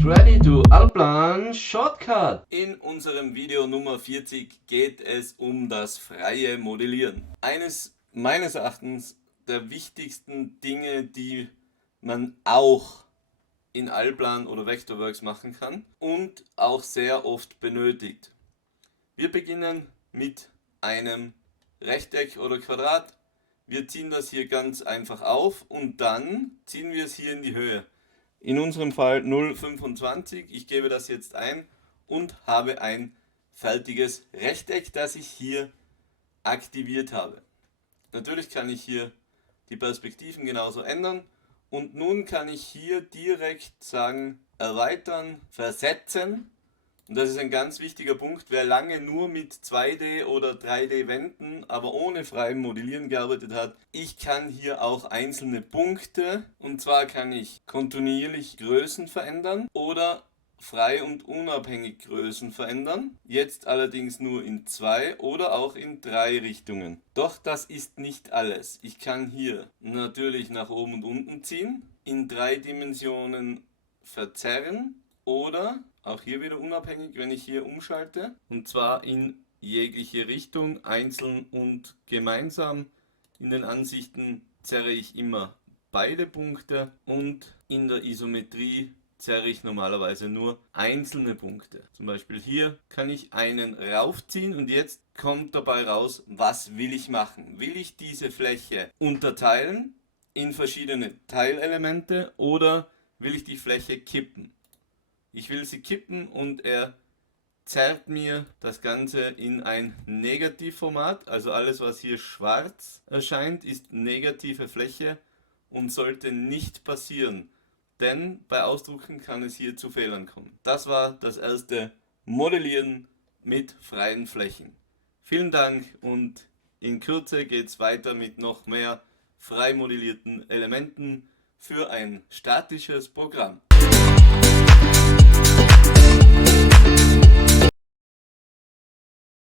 Get ready to Allplan Shortcut! In unserem Video Nummer 40 geht es um das freie Modellieren. Eines meines Erachtens der wichtigsten Dinge, die man auch in Allplan oder Vectorworks machen kann und auch sehr oft benötigt. Wir beginnen mit einem Rechteck oder Quadrat. Wir ziehen das hier ganz einfach auf und dann ziehen wir es hier in die Höhe. In unserem Fall 0,25. Ich gebe das jetzt ein und habe ein fertiges Rechteck, das ich hier aktiviert habe. Natürlich kann ich hier die Perspektiven genauso ändern und nun kann ich hier direkt sagen erweitern, versetzen. Und das ist ein ganz wichtiger Punkt. Wer lange nur mit 2D oder 3D Wänden, aber ohne freiem Modellieren gearbeitet hat, ich kann hier auch einzelne Punkte, und zwar kann ich kontinuierlich Größen verändern oder frei und unabhängig Größen verändern. Jetzt allerdings nur in 2 oder auch in 3 Richtungen. Doch das ist nicht alles. Ich kann hier natürlich nach oben und unten ziehen, in 3 Dimensionen verzerren oder auch hier wieder unabhängig, wenn ich hier umschalte, und zwar in jegliche Richtung, einzeln und gemeinsam. In den Ansichten zerre ich immer beide Punkte und in der Isometrie zerre ich normalerweise nur einzelne Punkte. Zum Beispiel hier kann ich einen raufziehen und jetzt kommt dabei raus, was will ich machen? Will ich diese Fläche unterteilen in verschiedene Teilelemente oder will ich die Fläche kippen? Ich will sie kippen und er zerrt mir das Ganze in ein Negativformat. Also alles, was hier schwarz erscheint, ist negative Fläche und sollte nicht passieren. Denn bei Ausdrucken kann es hier zu Fehlern kommen. Das war das erste Modellieren mit freien Flächen. Vielen Dank und in Kürze geht es weiter mit noch mehr frei modellierten Elementen für ein statisches Programm.